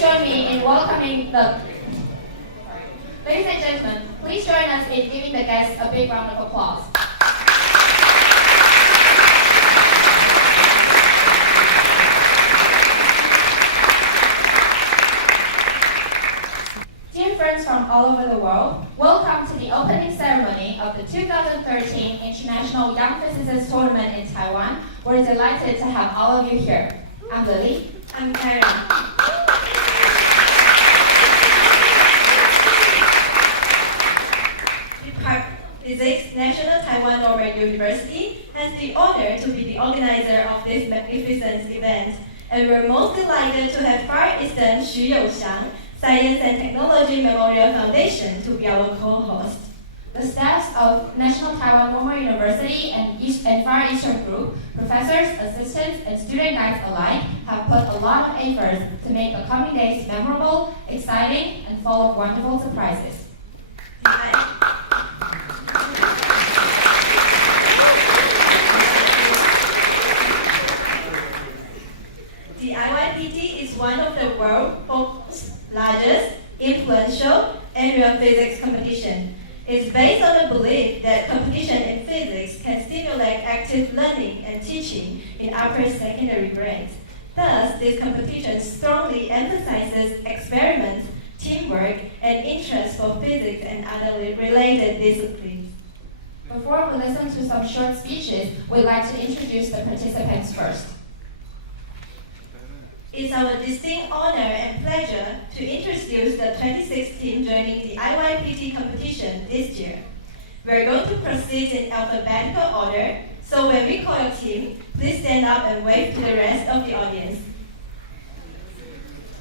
please join me in welcoming the... Ladies and gentlemen, please join us in giving the guests a big round of applause. Dear friends from all over the world, welcome to the opening ceremony of the 2013 International Young Physicists Tournament in Taiwan. We're delighted to have all of you here. I'm Lily. I'm Karen. Physics National Taiwan Normal University has the honor to be the organizer of this magnificent event, and we're most delighted to have Far Eastern Yu-Ziang Science and Technology Memorial Foundation to be our co-host. The staffs of National Taiwan Normal University and Far Eastern Group, professors, assistants, and student guides alike have put a lot of effort to make the coming days memorable, exciting, and full of wonderful surprises. The IYPT is one of the world's largest, influential annual physics competition. It's based on the belief that competition in physics can stimulate active learning and teaching in upper secondary grades. Thus, this competition strongly emphasizes experiments, teamwork, and interest for physics and other related disciplines. Before we listen to some short speeches, we'd like to introduce the participants first. It's our distinct honor and pleasure to introduce the 26th team joining the IYPT competition this year. We're going to proceed in alphabetical order, so when we call your team, please stand up and wave to the rest of the audience.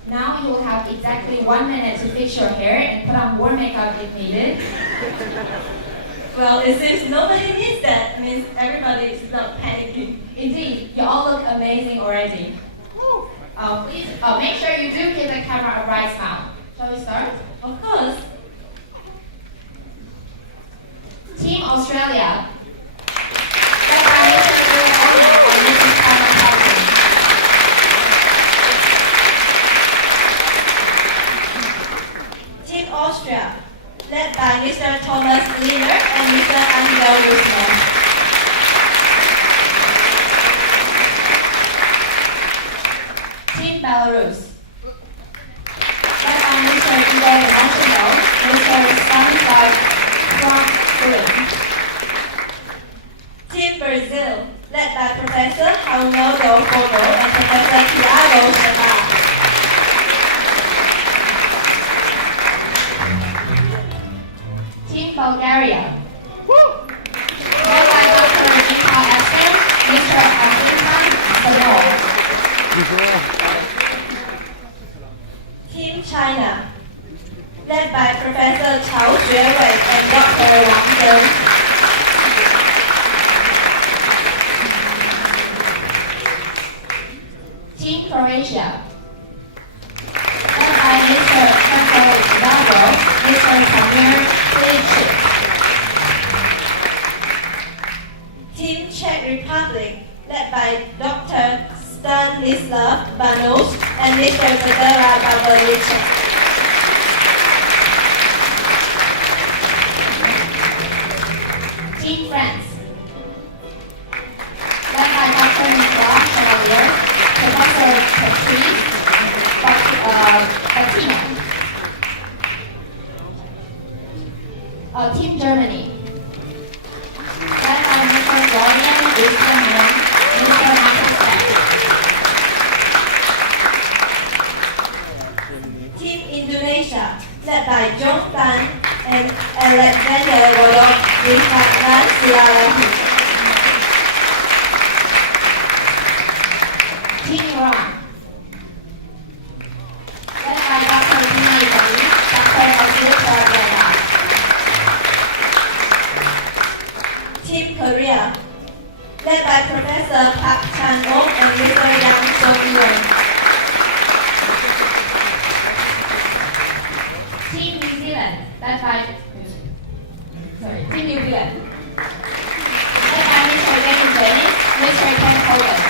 Now you will have exactly 1 minute to fix your hair and put on more makeup if needed. Well, it seems nobody needs that. It means everybody is not panicking. Indeed, you all look amazing already. Please make sure you do give the camera a bright smile. Shall we start? Of course. Team Australia. Led by Mr. Yu and Mrs. Carmen Houghton. Team Austria, led by Mr. Thomas Liner and Mr. Angel Rusman. Team Belarus. Led by Mr. Igor Marshall, Mr. Stanislav Kron. Team Brazil, led by Professor Reinaldo Fogo and Professor Tiago Serra. Team Bulgaria. Led by Dr. Mikhail Espen, Mr. Asinkan Sanor. Team China, led by Professor Chao Xuewei and Dr. Wang Zheng. Team Croatia. Led by Mr. Franco Zago, Mr. Tamir Plichik. Team Czech Republic, led by Dr. Stanislav Banush and Mr. Federa Gavrilychek. Team France. Led by Dr. Nicolas Chevalier, Professor Patrice Fatima. Team Germany. Led by Mr. Florian Wiesmann, Mr. Michael Stepp. Team Indonesia, led by John Tan and Alexander Wolok Wisman Silalahi. Team Iran. Led by Dr. Dini Bali, Dr. Azil Sarabia. Team Korea, led by Professor Park Chan-ok and Mr. Yang Song-yeon. Team New Zealand, led by Team New Zealand. Led by Mr. Dennis Dennis, Mr. Ken Holland.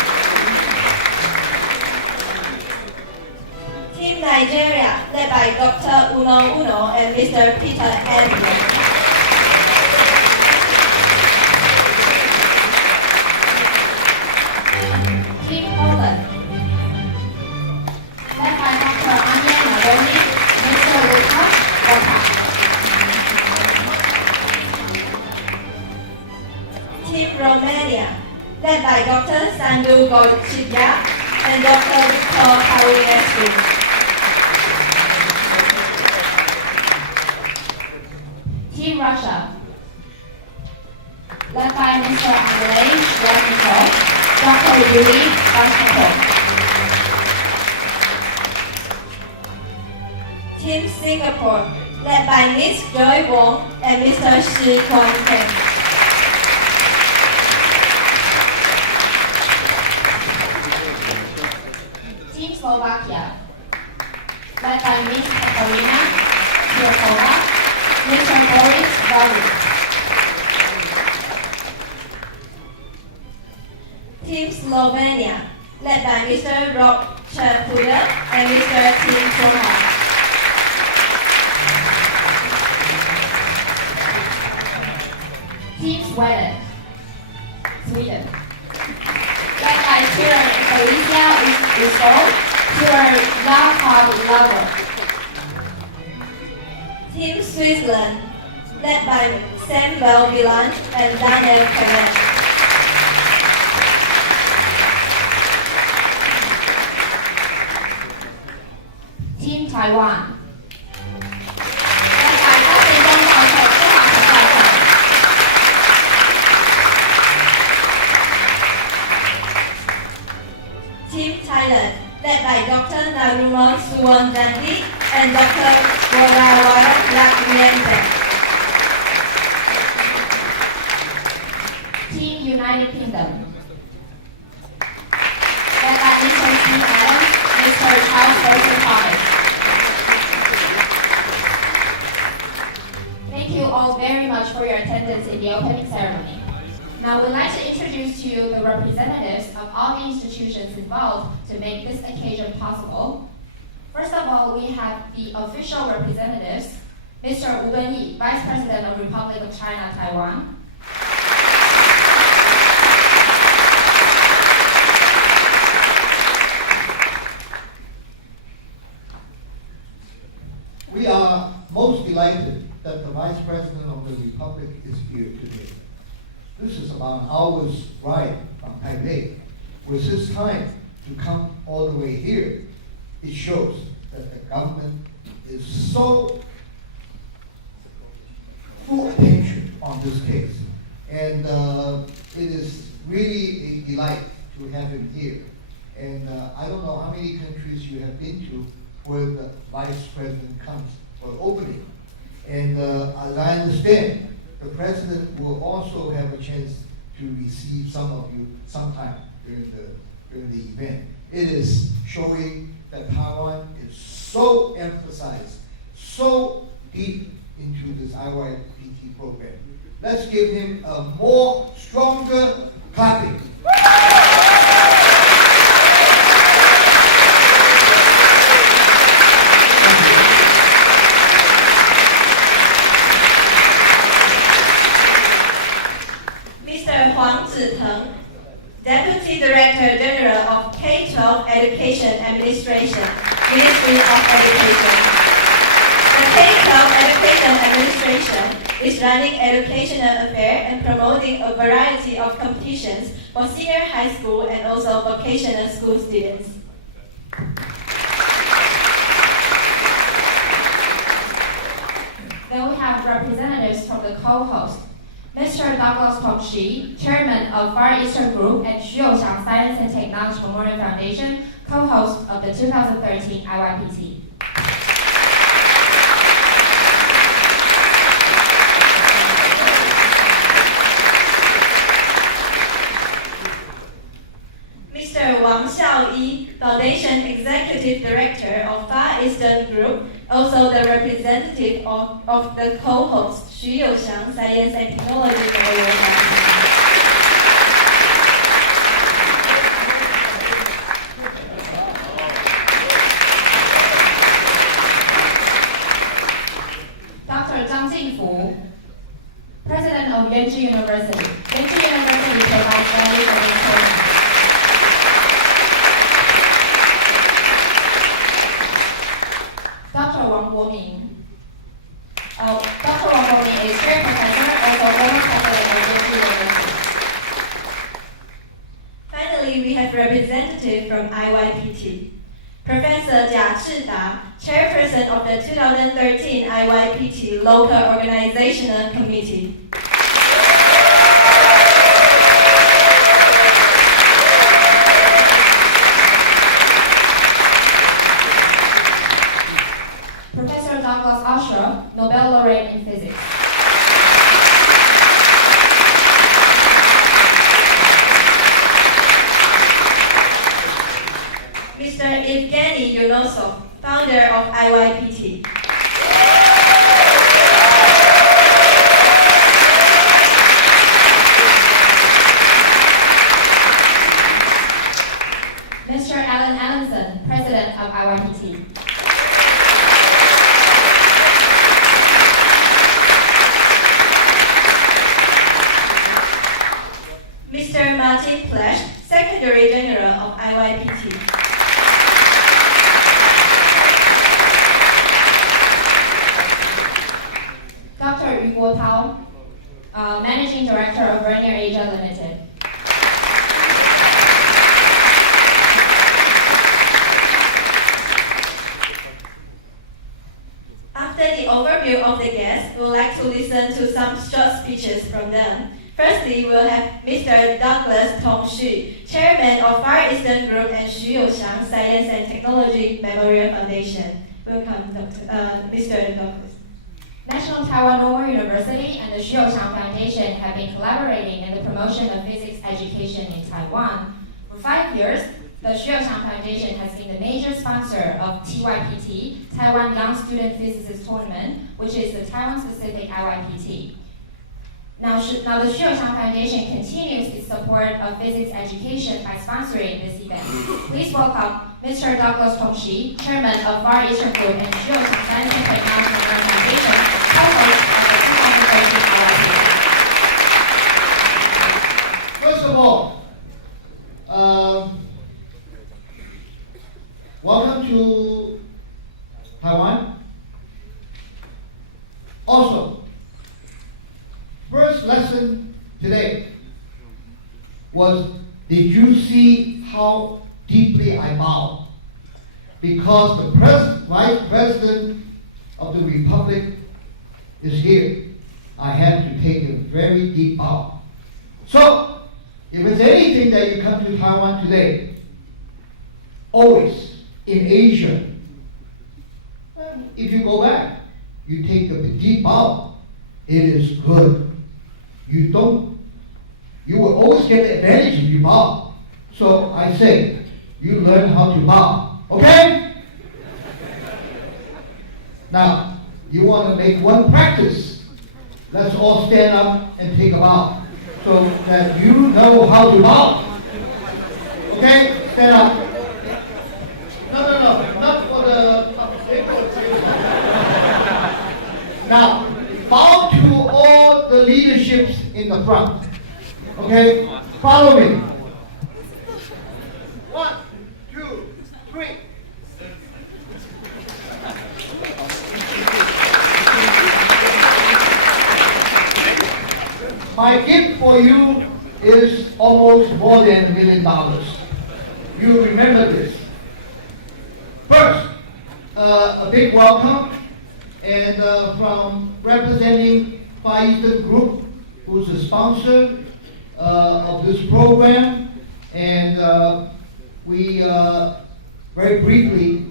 Team Nigeria, led by Dr. Uno and Mr. Peter Andrew. Team Poland, led by Dr. Anya Nadoni, Mr. Lukas Wata. Team Romania, led by Dr. Sandu Golchidya and Dr. Victor Harinescu. Team Russia, led by Mr. Andrei Yaznikov, Dr. Yuri Vashnikov. Team Singapore, led by Ms. Joy Wong and Mr. Shi Kuan Peng. Team Slovakia, led by Ms. Katarina Kyokova, Mr. Boris Valuch. Team Slovenia, led by Mr. Rob Chapuda and Mr. Tim Thomas. Team Sweden, led by Tutor Felicia Uso, Tutor Jakob Lover. Team Switzerland, led by Samuel Villan and Daniel Clement. Team Taiwan, led by 高级中教授施华和教授。Team Thailand, led by Dr. Naruman Suwandandi and Dr. Borawara Lakmiense. Team United Kingdom, led by Mr. Steve Adams, Mr. Charles Joseph Thomas. Thank you all very much for your attendance in the opening ceremony. Now we'd like to introduce to you the representatives of all the institutions involved to make this occasion possible. First of all, we have the official representatives, Mr. Wu Benyi, Vice President of Republic of China, Taiwan. We are most delighted that the Vice President of the Republic is here today. This is about an hour's ride from Taipei. With his time to come all the way here, it shows that the government is so full attention on this case. And it is really a delight to have him here. And I don't know how many countries you have been to where the Vice President comes for the opening. And as I understand, the President will also have a chance to receive some of you sometime during the event. It is showing that Taiwan is so emphasized, so deep into this IYPT program. Let's give him a more stronger clapping. Mr. Huang Zhiteng, Deputy Director General of K-12 Education Administration, Ministry of Education. The K-12 Education Administration is running educational affairs and promoting a variety of competitions for senior high school and also vocational school students. Then we have representatives from the co-host. Mr. Douglas Tongxi, Chairman of Far Eastern Group and Yu-Ziang Science and Technology Memorial Foundation, co-host of the 2013 IYPT. Mr. Wang Xiaoyi, Foundation Executive Director of Far Eastern Group, also the representative of the co-host, Yu-Ziang Science and Technology Memorial Foundation. Fu, President of Yuan Ze University. Yuan Ze University provides value for its students. Dr. Wang Guoming. Dr. Wang Guoming is chair professor, also former president of Yuan Ze University. Finally, we have representative from IYPT. Professor Jia Chida, chairperson of the 2013 IYPT Local Organizational Committee. Professor Douglas Usher, Nobel laureate in physics. Mr. Evgeny Yunosov, founder of IYPT. Mr. Alan Allenson, president of IYPT. Mr. Martin Plesch, Secretary General of IYPT. Dr. Yu Guotao, Managing Director of Vernier Asia Limited. After the overview of the guests, we would like to listen to some short speeches from them. Firstly, we'll have Mr. Douglas Tong Xu, Chairman of Far Eastern Group and Yu-Ziang Science and Technology Memorial Foundation. Welcome, Mr. Douglas. National Taiwan Normal University and the Yu-Ziang Foundation have been collaborating in the promotion of physics education in Taiwan. For 5 years, the Yu-Ziang Foundation has been the major sponsor of TYPT, Taiwan Young Student Physicists Tournament, which is the Taiwan-specific IYPT. Now the Yu-Ziang Foundation continues its support of physics education by sponsoring this event. Please welcome Mr. Douglas Tongxi, Chairman of Far Eastern Group and Yu-Ziang Science and Technology Foundation, co-host of the 2013 IYPT. First of all, welcome to Taiwan. Also, first lesson today was, did you see how deeply I bow? Because the Vice President of the Republic is here. I have to take a very deep bow. So, if there's anything that you come to Taiwan today, always in Asia, if you go back, you take a deep bow. It is good. You will always get the advantage if you bow. So I say, you learn how to bow. Okay? Now, you want to make one practice. Let's all stand up and take a bow, so that you know how to bow. Okay? Stand up. No, not for the... Now, bow to all the leaderships in the front. Okay? Follow me. 1, 2, 3. My gift for you is almost more than $1 million. You remember this. First, a big welcome, and from representing Far Eastern Group, who's the sponsor of this program, and we very briefly,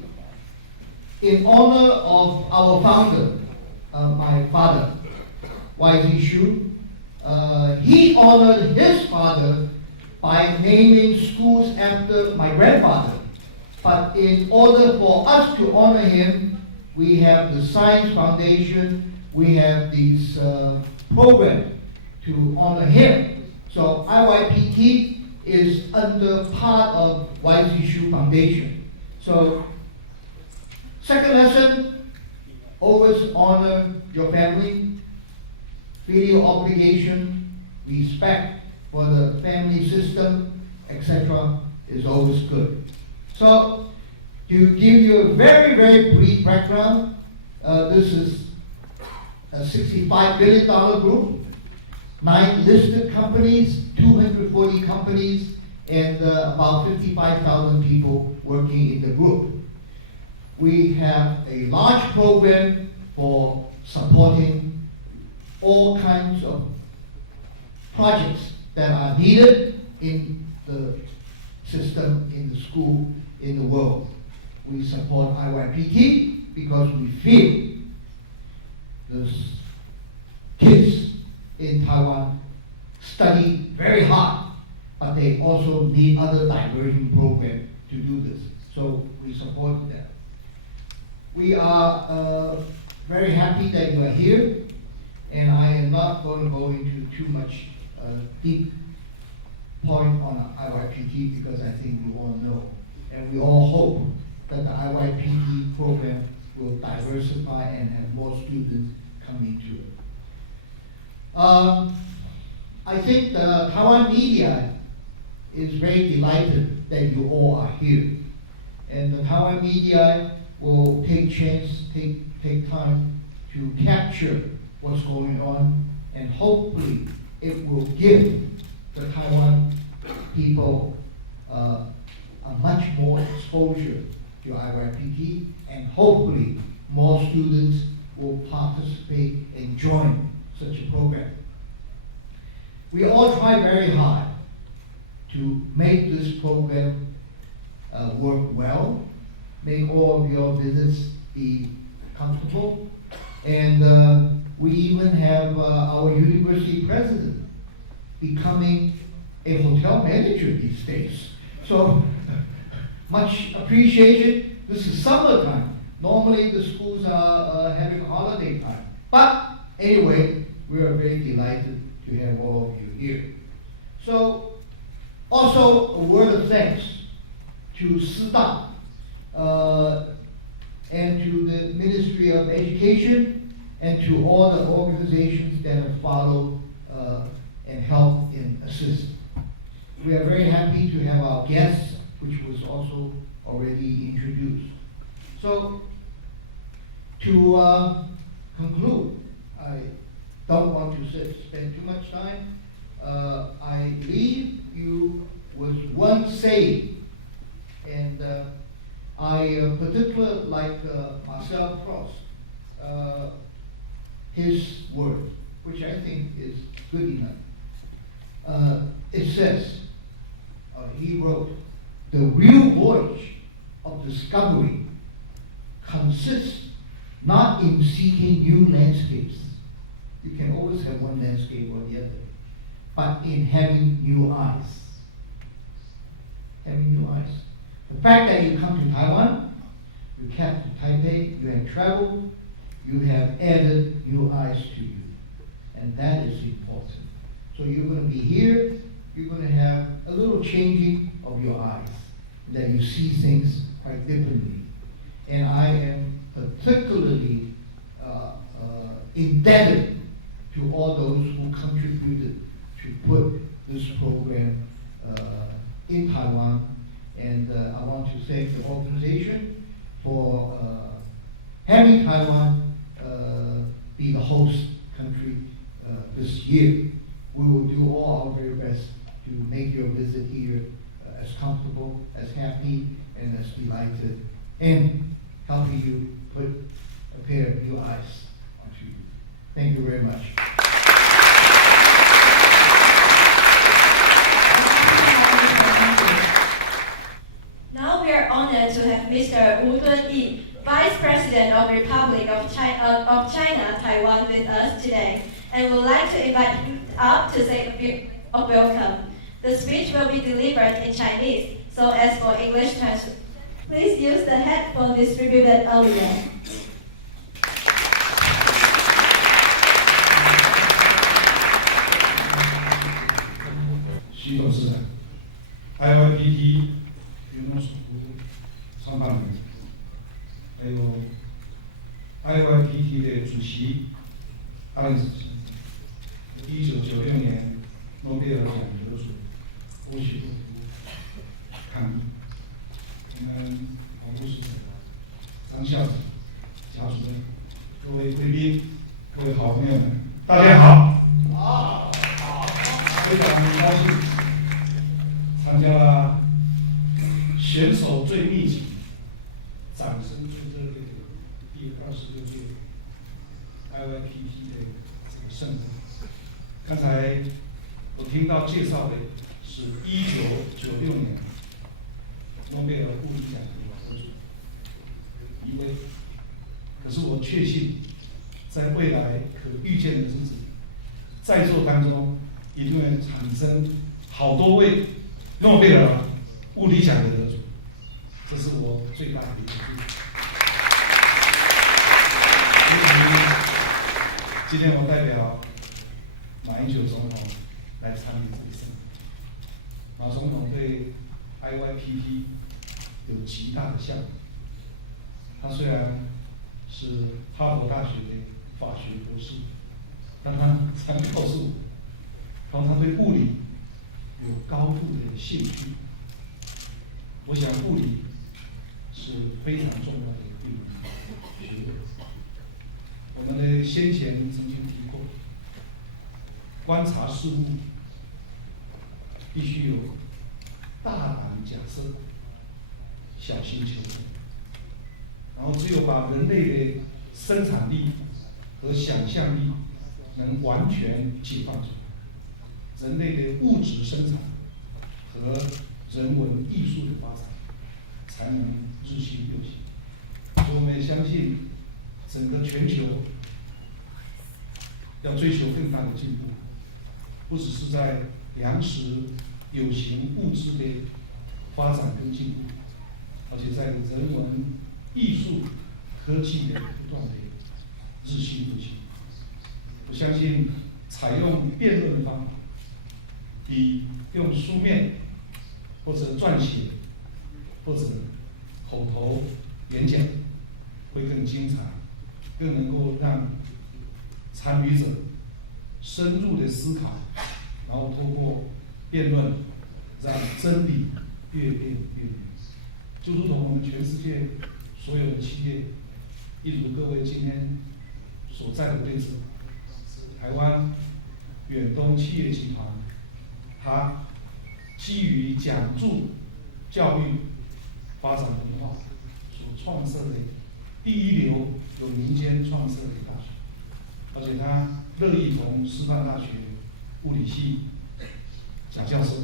in honor of our founder, my father, YZ Shu, he honored his father by naming schools after my grandfather. But in order for us to honor him, we have the Science Foundation, we have these programs to honor him. So IYPT is under part of YZ Shu Foundation. So, second lesson, always honor your family. filial obligation, respect for the family system, etc., is always good. So, to give you a very, very brief background, this is a $65 billion group, 9 listed companies, 240 companies, and about 55,000 people working in the group. We have a large program for supporting all kinds of projects that are needed in the system, in the school, in the world. We support IYPT because we feel the kids in Taiwan study very hard, but they also need other diversion programs to do this. So we support that. We are very happy that you are here, and I am not going to go into too much deep point on IYPT because I think you all know, and we all hope that the IYPT program will diversify and have more students coming to it. I think the Taiwan media is very delighted that you all are here, and the Taiwan media will take time to capture what's going on, and hopefully it will give the Taiwan people a much more exposure to IYPT, and hopefully more students will participate and join such a program. We all try very hard to make this program work well, make all of your visits be comfortable, and we even have our university president becoming a hotel manager these days. So much appreciation. This is summertime. Normally the schools are having holiday time. But anyway, we are very delighted to have all of you here. So also a word of thanks to SIDA and to the Ministry of Education and to all the organizations that have followed and helped and assist. We are very happy to have our guests, which was also already introduced. So, to conclude, I don't want to spend too much time. I leave you with one saying, and I particularly like Marcel Proust, his word, which I think is good enough. It says, he wrote, "The real voyage of discovery consists not in seeking new landscapes. You can always have one landscape or the other, but in having new eyes." Having new eyes. The fact that you come to Taiwan, you came to Taipei, you have traveled, you have added new eyes to you. And that is important. So you're going to be here, you're going to have a little changing of your eyes, that you see things quite differently. And I am particularly indebted to all those who contributed to put this program in Taiwan. And I want to thank the organization for having Taiwan be the host country this year. We will do all our very best to make your visit here as comfortable, as happy, and as delighted, and helping you put a pair of new eyes onto you. Thank you very much. Now we are honored to have Mr. Wu Dunyi, Vice President of Republic of China, Taiwan, with us today, and would like to invite him up to say a welcome. The speech will be delivered in Chinese, so as for English translation, please use the headphone distributed earlier. 시도스 IYPT 윤호수구 선발입니다. 그리고 IYPT의 주시 알겠습니다. 1996年诺贝尔奖得主欧许多夫抗议。我们黄副市长、张校长、贾主任、各位贵宾、各位好朋友们，大家好。好。非常高兴参加了选手最密集、掌声最热烈的第26届 IYPT 的这个盛会。刚才我听到介绍的是1996年诺贝尔物理奖的得主一位，可是我确信，在未来可预见的日子里，在座当中一定会产生好多位诺贝尔物理奖的得主，这是我最大的一个目标。今天我代表马英九总统来参与这个盛会。马总统对 IYPT 有极大的向往。他虽然是哈佛大学的法学博士，但他常告诉我，他对物理有高度的兴趣。我想物理是非常重要的一门学问。我们的先前曾经提过，观察事物必须有大胆假设，小心求证，然后只有把人类的生产力和想象力能完全解放出来，人类的物质生产和人文艺术的发展才能日新月异。所以我们也相信，整个全球要追求更大的进步，不只是在粮食有形物质的发展跟进步，而且在人文、艺术、科技的不断的日新月异。我相信采用辩论的方法，比用书面或者撰写或者口头演讲会更精彩，更能够让参与者深入的思考，然后通过辩论让真理越辩越明。就如同我们全世界所有的企业，一如各位今天所在的位置，台湾远东企业集团，它基于讲助教育发展文化所创设的第一流有民间创设的大学，而且它乐意同师范大学物理系贾教授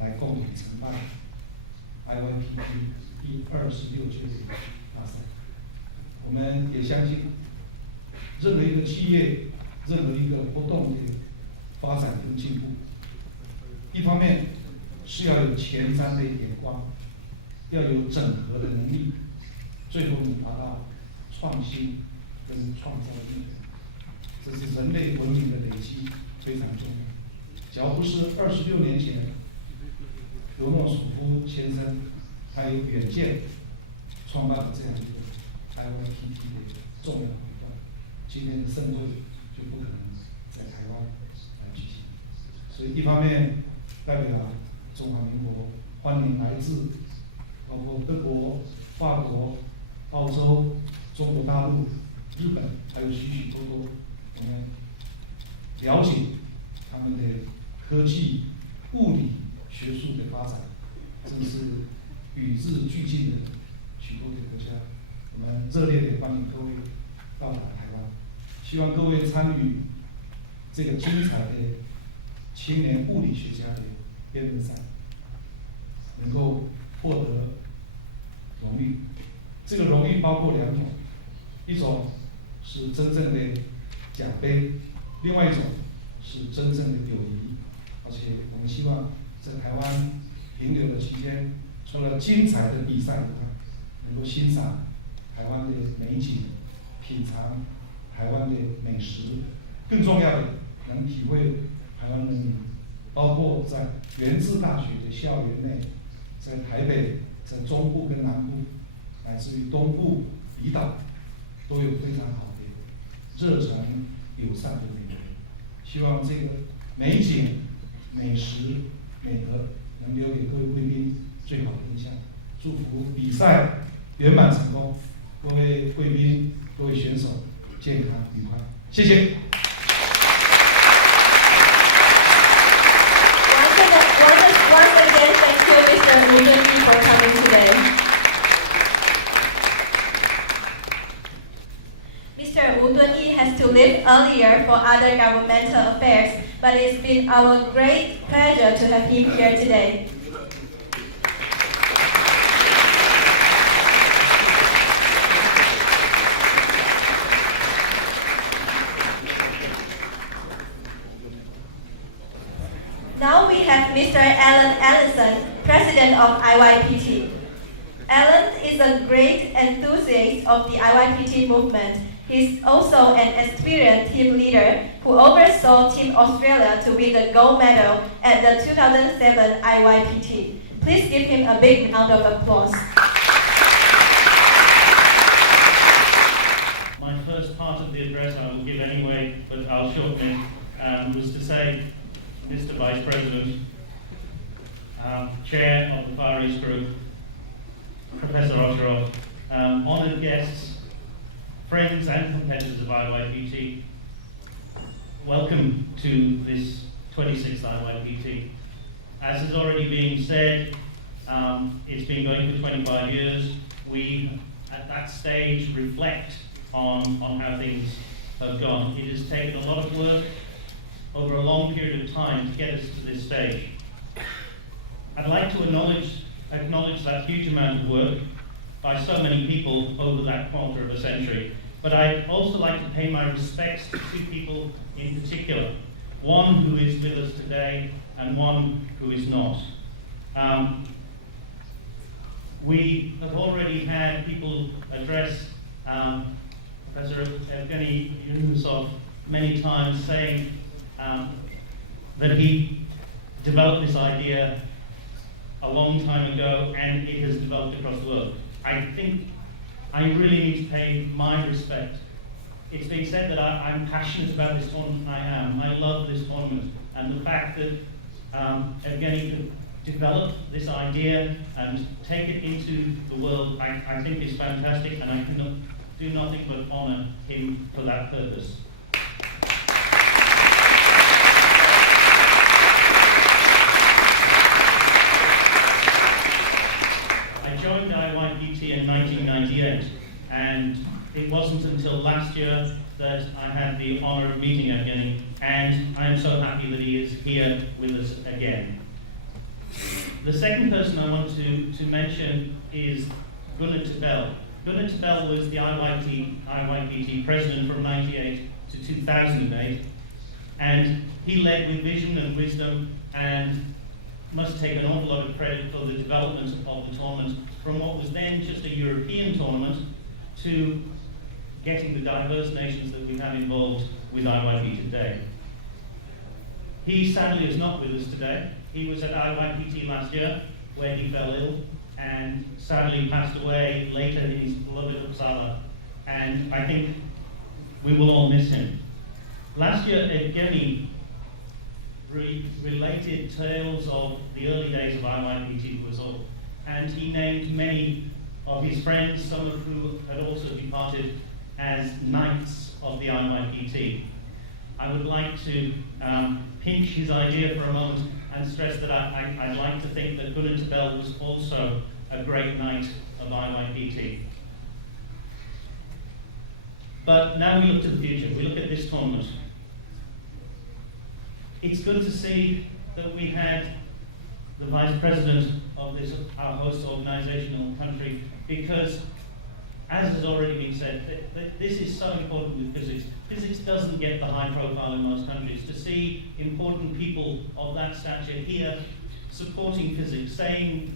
来共同承办 IYPT 第26届的大赛。我们也相信，任何一个企业、任何一个活动的发展跟进步，一方面是要有前瞻的眼光，要有整合的能力，最后能达到创新跟创造力。这是人类文明的累积，非常重要。只要不是26年前刘诺索夫先生他有远见，创办了这样一个 IYPT 的重要活动，今天的盛会就不可能在台湾来举行。所以一方面代表中华民国欢迎来自包括德国、法国、澳洲、中国大陆、日本，还有许许多多我们了解他们的科技、物理、学术的发展，正是与日俱进的许多的国家。我们热烈的欢迎各位到达台湾，希望各位参与这个精彩的青年物理学家的辩论赛，能够获得荣誉。这个荣誉包括两种，一种是真正的奖杯，另外一种是真正的友谊。而且我们希望在台湾停留的期间，除了精彩的比赛以外，能够欣赏台湾的美景，品尝台湾的美食，更重要的能体会台湾人民，包括在原治大学的校园内，在台北、在中部跟南部，乃至于东部离岛，都有非常好的热忱友善的美人。希望这个美景、美食、美德能留给各位贵宾最好的印象。祝福比赛圆满成功，各位贵宾、各位选手健康愉快。谢谢。Once again, thank you, Mr. Wu Zhenyi, for coming today. Mr. Wu Zhenyi has to leave earlier for other governmental affairs, but it's been our great pleasure to have him here today. Now we have Mr. Alan Ellison, President of IYPT. Alan is a great enthusiast of the IYPT movement. He's also an experienced team leader who oversaw Team Australia to win the gold medal at the 2007 IYPT. Please give him a big round of applause. My first part of the address I will give anyway, but I'll shorten it, was to say, Mr. Vice President, Chair of the Far East Group, Professor Osherov, honoured guests, friends and competitors of IYPT, welcome to this 26th IYPT. As has already been said, it's been going for 25 years. We, at that stage, reflect on how things have gone. It has taken a lot of work over a long period of time to get us to this stage. I'd like to acknowledge that huge amount of work by so many people over that quarter of a century. But I'd also like to pay my respects to two people in particular, one who is with us today and one who is not. We have already had people address Professor Evgeny Yuan many times saying that he developed this idea a long time ago and it has developed across the world. I think I really need to pay my respect. It's been said that I'm passionate about this tournament. I am. I love this tournament. And the fact that Evgeny could develop this idea and take it into the world, I think is fantastic, and I can do nothing but honour him for that purpose. I joined IYPT in 1998, and it wasn't until last year that I had the honour of meeting Evgeny, and I am so happy that he is here with us again. The second person I want to mention is Gunnar Tabell. Gunnar Tabell was the IYPT president from 1998 to 2008, and he led with vision and wisdom and must take an awful lot of credit for the development of the tournament from what was then just a European tournament to getting the diverse nations that we have involved with IYPT today. He sadly is not with us today. He was at IYPT last year where he fell ill and sadly passed away later in his beloved Uppsala, and I think we will all miss him. Last year, Evgeny related tales of the early days of IYPT to us all, and he named many of his friends, some of whom had also departed, as knights of the IYPT. I would like to pinch his idea for a moment and stress that I'd like to think that Gunnar Tabell was also a great knight of IYPT. But now we look to the future, we look at this tournament. It's good to see that we had the Vice President of this, our host organizational country, because as has already been said, this is so important with physics. Physics doesn't get the high profile in most countries. To see important people of that stature here supporting physics, saying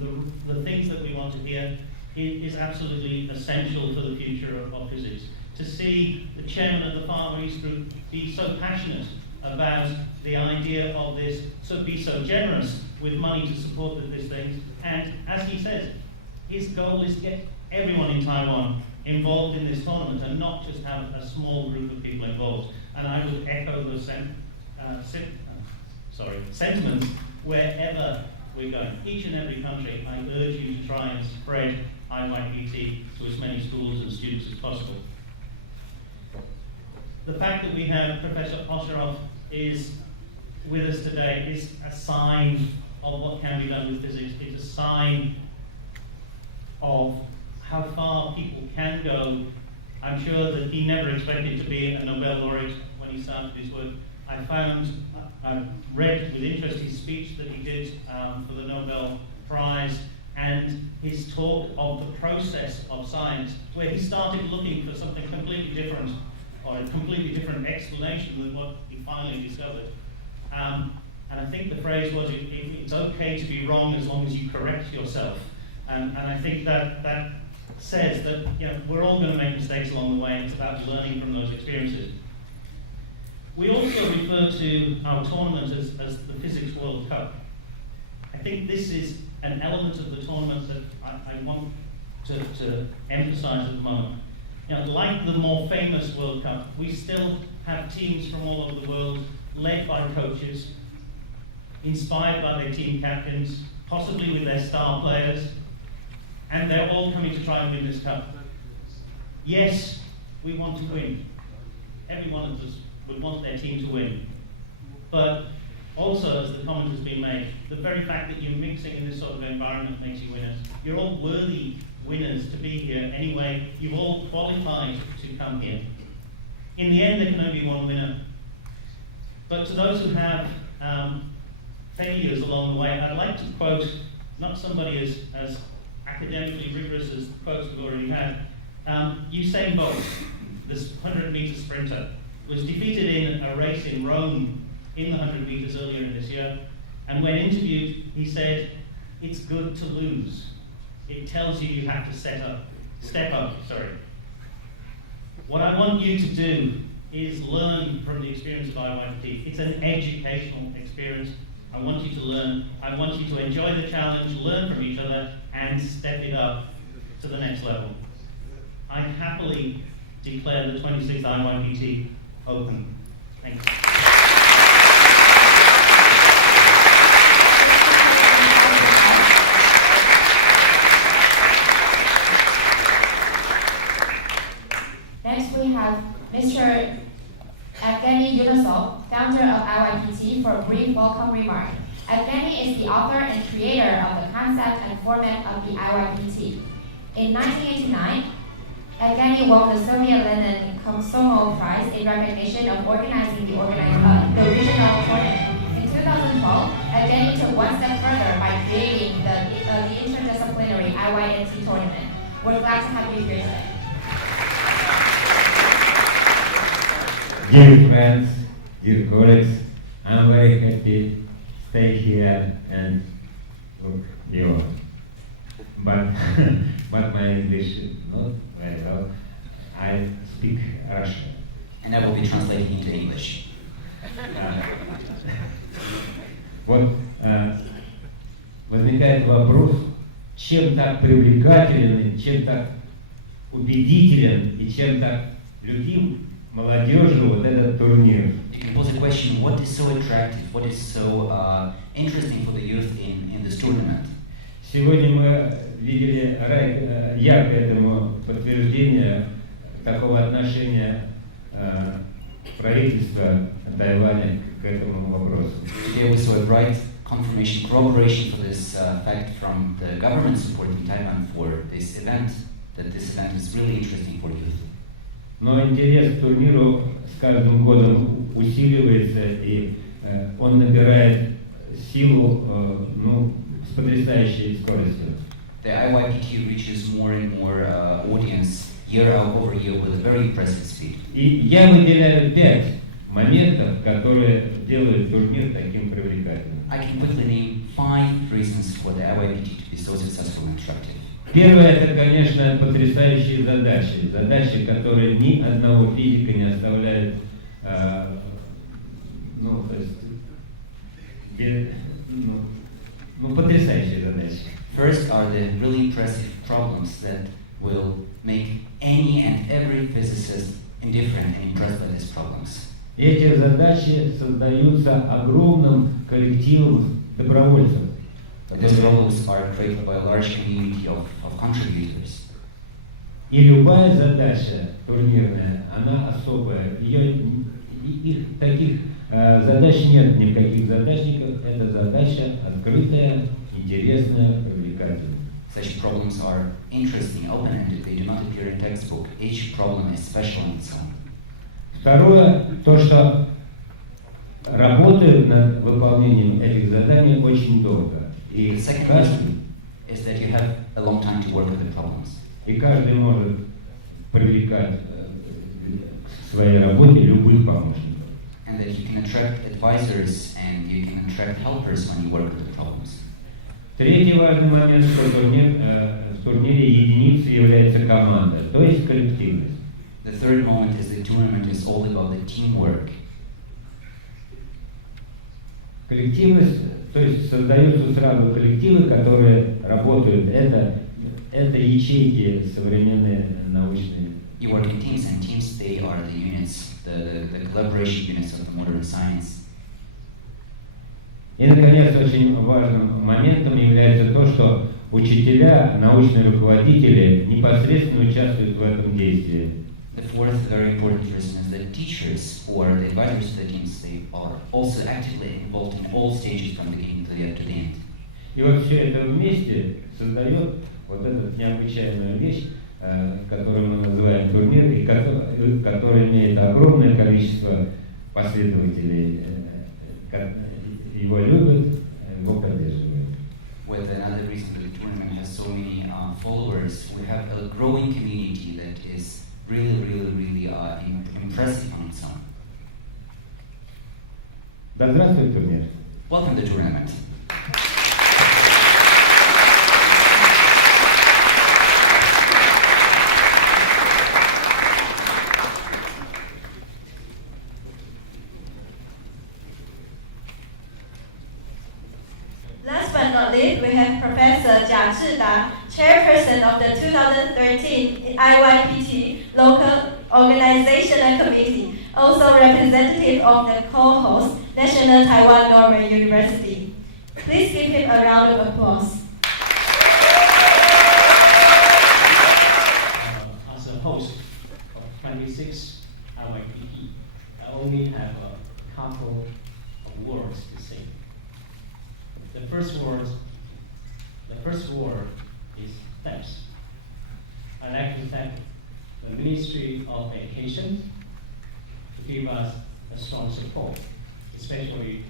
the things that we want to hear, is absolutely essential for the future of physics. To see the chairman of the Far East Group be so passionate about the idea of this, so be so generous with money to support this thing, and as he says, his goal is to get everyone in Taiwan involved in this tournament and not just have a small group of people involved. And I would echo those sentiments wherever we're going. Each and every country, I urge you to try and spread IYPT to as many schools and students as possible. The fact that we have Professor Osherov is with us today is a sign of what can be done with physics. It's a sign of how far people can go. I'm sure that he never expected to be a Nobel laureate when he started his work. I read with interest his speech that he did for the Nobel Prize and his talk of the process of science, where he started looking for something completely different, or a completely different explanation than what he finally discovered. And I think the phrase was, it's okay to be wrong as long as you correct yourself. And I think that says that we're all going to make mistakes along the way, and it's about learning from those experiences. We also refer to our tournament as the Physics World Cup. I think this is an element of the tournament that I want to emphasize at the moment. Like the more famous World Cup, we still have teams from all over the world, led by coaches, inspired by their team captains, possibly with their star players, and they're all coming to try and win this cup. Yes, we want to win. Every one of us would want their team to win. But also, as the comment has been made, the very fact that you're mixing in this sort of environment makes you winners. You're all worthy winners to be here anyway. You've all qualified to come here. In the end, there can only be one winner. But to those who have failures along the way, I'd like to quote not somebody as academically rigorous as the quotes we've already had. Usain Bolt, this 100-meter sprinter, was defeated in a race in Rome in the 100 meters earlier in this year. And when interviewed, he said, "It's good to lose. It tells you you have to step up. What I want you to do is learn from the experience of IYPT. It's an educational experience. I want you to learn. I want you to enjoy the challenge, learn from each other, and step it up to the next level." I happily declare the 26th IYPT open. Thank you. Next, we have Mr. Evgeny Yunosov, founder of IYPT, for a brief welcome remark. Evgeny is the author and creator of the concept and format of the IYPT. In 1989, Evgeny won the Soviet Lenin Komsomol Prize in recognition of organizing the regional tournament. In 2012, Evgeny took one step further by creating the interdisciplinary IYPT tournament. We're glad to have you here today. Dear friends, dear colleagues, I'm very happy to stay here and look you. But my English is not very well. I speak Russian. And I will be translating into English. Вот возникает вопрос, чем так привлекателен, чем так убедителен и чем так любим молодежи вот этот турнир. You can pose a question, what is so attractive, what is so interesting for the youth in this tournament? Сегодня мы видели яркое этому подтверждение такого отношения правительства Тайваня к этому вопросу. Today we saw a bright confirmation, corroboration for this fact from the government supporting Taiwan for this event, that this event is really interesting for youth. Но интерес к турниру с каждым годом усиливается, и он набирает силу с потрясающей скоростью. The IYPT reaches more and more audience year over year with a very impressive speed. И я выделяю 5 моментов, которые делают турнир таким привлекательным. I can quickly name 5 reasons for the IYPT to be so successful and attractive. Первое, это, конечно, потрясающие задачи. Задачи, которые ни одного физика не оставляют, потрясающие задачи. First are the really impressive problems that will make any and every physicist indifferent and impressed by these problems. Эти задачи создаются огромным коллективом добровольцев. These roles are created by a large community of contributors. И любая задача турнирная, она особая. Таких задач нет, никаких задачников. Это задача открытая, интересная, привлекательная. Such problems are interesting, open-ended. They do not appear in textbook. Each problem is special in its own. Второе, то, что работают над выполнением этих заданий очень долго. И The second каждый, reason is that you have a long time to work with the problems. и каждый может привлекать к своей работе любых помощников. And that you can attract advisors and you can attract helpers when you work with the problems. Третий важный момент, что в турнире единицей является команда, то есть коллективность. The third moment is the tournament is all about the teamwork. Коллективность, то есть создаются сразу коллективы, которые работают. Это ячейки современной научной. You work in teams, and teams, they are the units, the collaboration units of the modern science. И, наконец, очень важным моментом является то, что учителя, научные руководители непосредственно участвуют в этом действии. The fourth very important reason is that teachers, who are the advisors to the teams, they are also actively involved in all stages from the beginning to the end. И вот все это вместе создает вот эту необычайную вещь, которую мы называем турнир, и который имеет огромное количество последователей, его любят, его поддерживают. With another reason that the tournament has so many followers, we have a growing community that is really impressive on its own. Да здравствует турнир! Welcome to the tournament. Last but not least, we have Professor Jia Zhida, Chairperson of the 2013 IYPT Local Organizational Committee, also representative of the co-host, National Taiwan Normal University. Please give him a round of applause. As a host of 26 IYPT, I only have a couple of words to say. The first word is thanks. I'd like to thank the Ministry of Education to give us a strong support, especially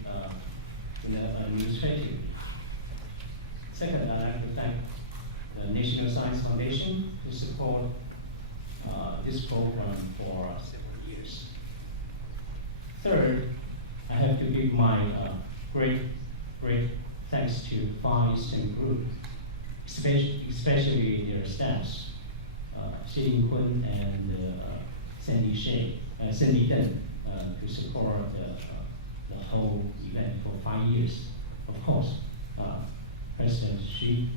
in the administrative. Second, I'd like to thank the National Science Foundation to support this program for several years. Third, I have to give my great thanks to Far Eastern Group, especially their staffs, Xing Kun and Cindy Deng, to support the whole event for 5 years. Of course, President Xi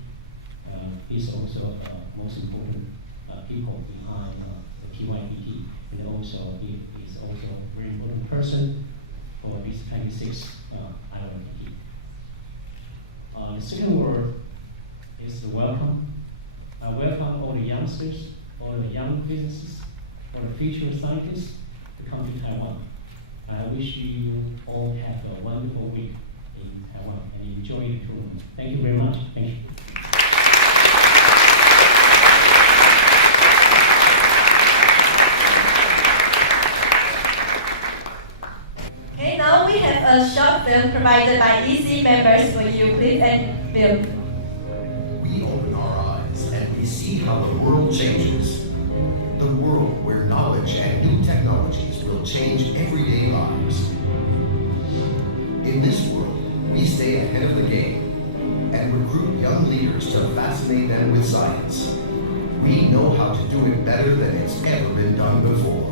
is also most important people behind the IYPT, and also he is also a very important person for these 26 IYPT. The second word is the welcome. I welcome all the youngsters, all the young businesses, all the future scientists to come to Taiwan. I wish you all have a wonderful week in Taiwan and enjoy the tournament. Thank you very much. Thank you. Okay, now we have a short film provided by EC members for you. Please and film. We open our eyes and we see how the world changes. The world where knowledge and new technologies will change everyday lives. In this world, we stay ahead of the game and recruit young leaders to fascinate them with science. We know how to do it better than it's ever been done before.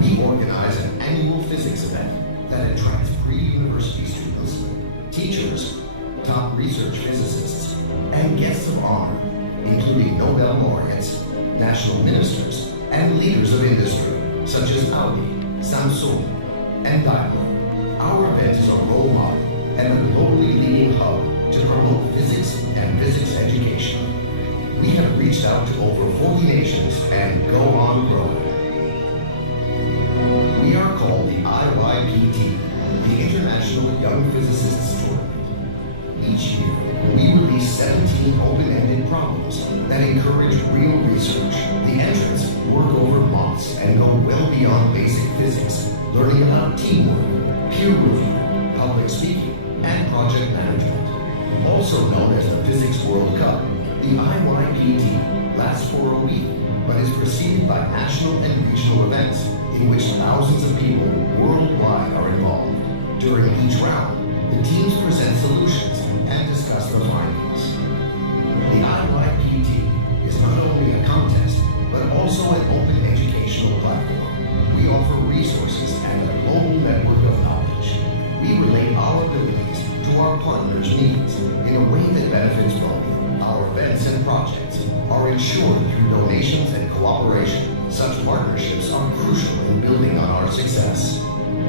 We organize an annual physics event that attracts pre-university students, teachers, top research physicists, and guests of honor, including Nobel laureates, national ministers, and leaders of industry, such as Audi, Samsung, and Daimler. Our event is a role model and a globally leading hub to promote physics and physics education. We have reached out to over 40 nations and go on growing. We are called the IYPT, the International Young Physicists Tournament. Each year, we release 17 open-ended problems that encourage real research. The entrants work over months and go well beyond basic physics, learning about teamwork, peer review, public speaking, and project management. Also known as the Physics World Cup, the IYPT lasts for a week, but is preceded by national and regional events in which thousands of people worldwide are involved. During each round, the teams present solutions and discuss the findings. The IYPT is not only a contest, but also an open educational platform. We offer resources and a global network of knowledge. We relate our abilities to our partners' needs in a way that benefits both. Our events and projects are ensured through donations and cooperation. Such partnerships are crucial in building on our success.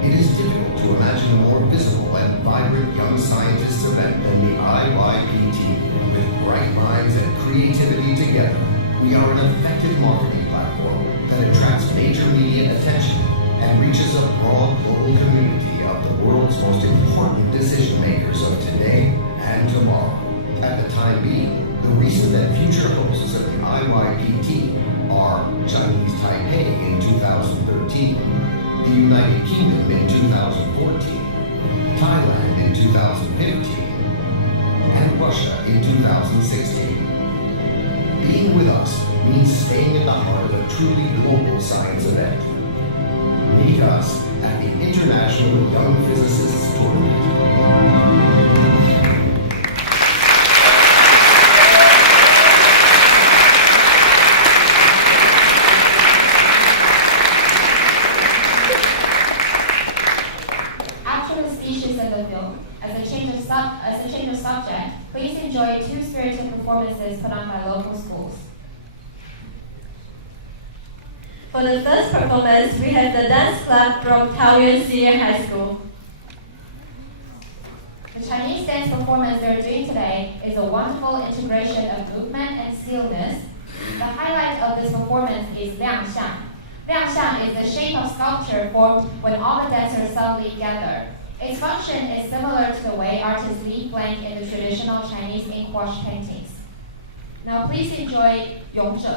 It is difficult to imagine a more visible and vibrant young scientists event than the IYPT. With bright minds and creativity together, we are an effective marketing platform that attracts major media attention and reaches a broad global community of the world's most important decision makers of today and tomorrow. At the time being, the recent and future hosts of the IYPT are Chinese Taipei in 2013, the United Kingdom in 2014, Thailand in 2015, and Russia in 2016. Being with us means staying at the heart of a truly global science event. Meet us at the International Young Physicists Tournament. As a change of subject, please enjoy two spirited performances put on by local schools. For the first performance, we have the dance club from Taoyuan Senior High School. The Chinese dance performance they're doing today is a wonderful integration of movement and stillness. The highlight of this performance is Liang Xiang. Liang Xiang is the shape of sculpture formed when all the dancers suddenly gather. Its function is similar to the way artists leave blank in the traditional Chinese ink wash paintings. Now please enjoy Yuan Ze.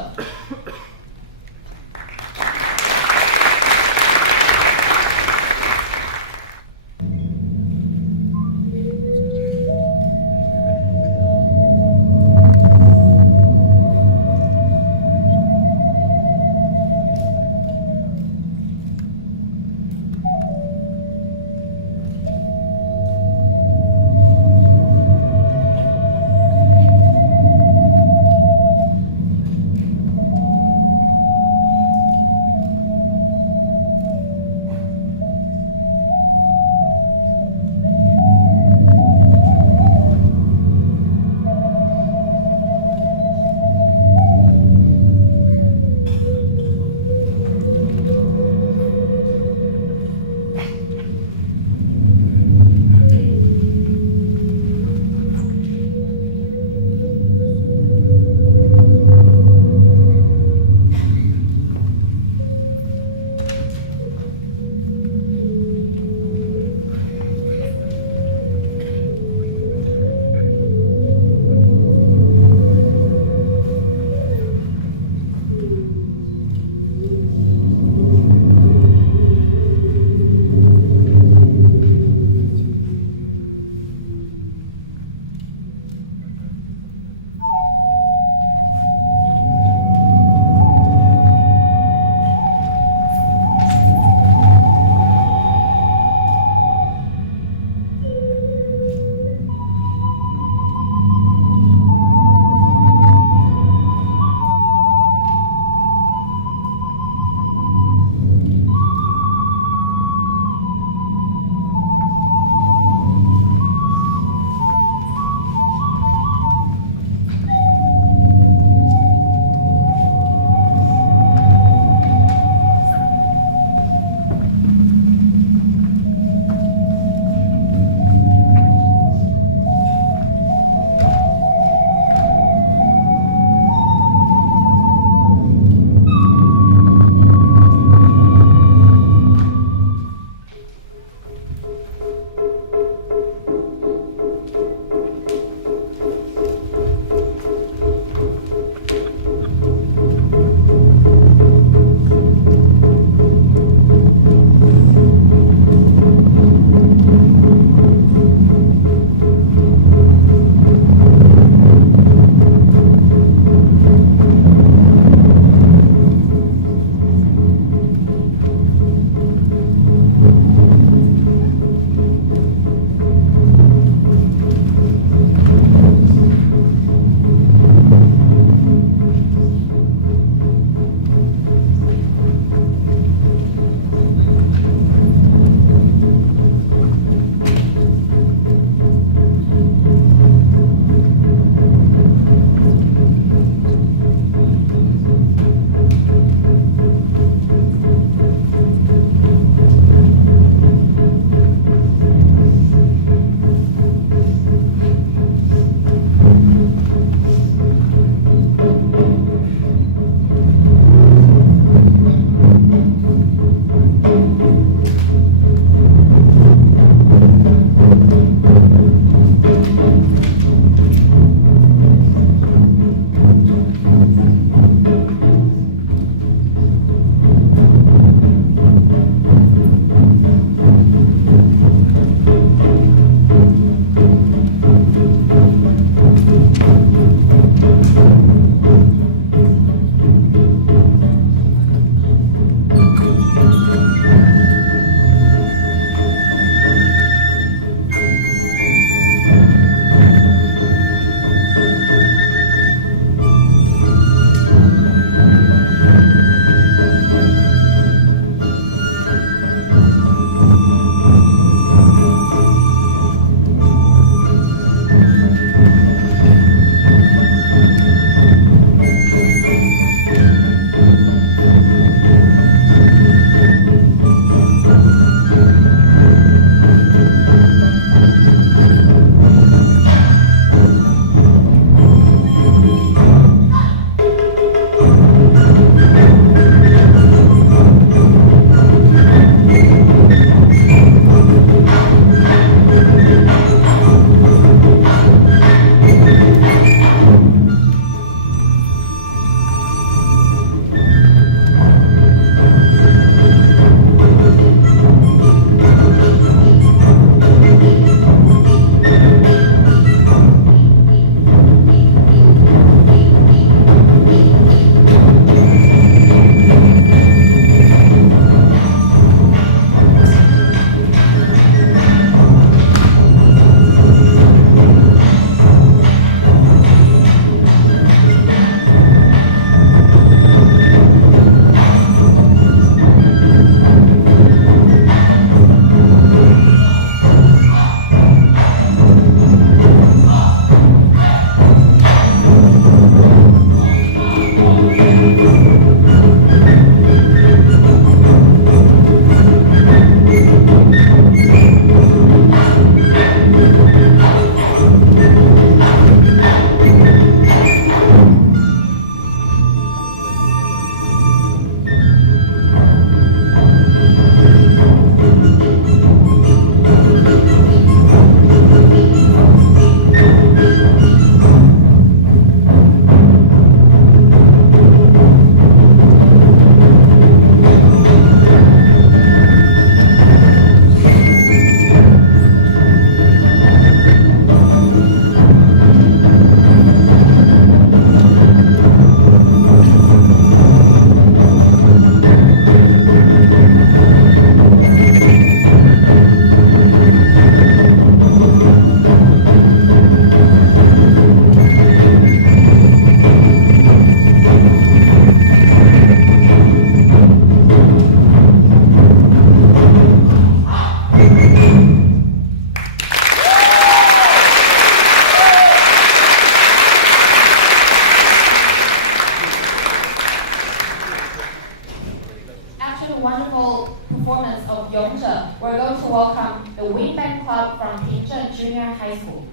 performance of Yuan Ze, we're going to welcome the Wind Band Club from Pingzhen Junior High School.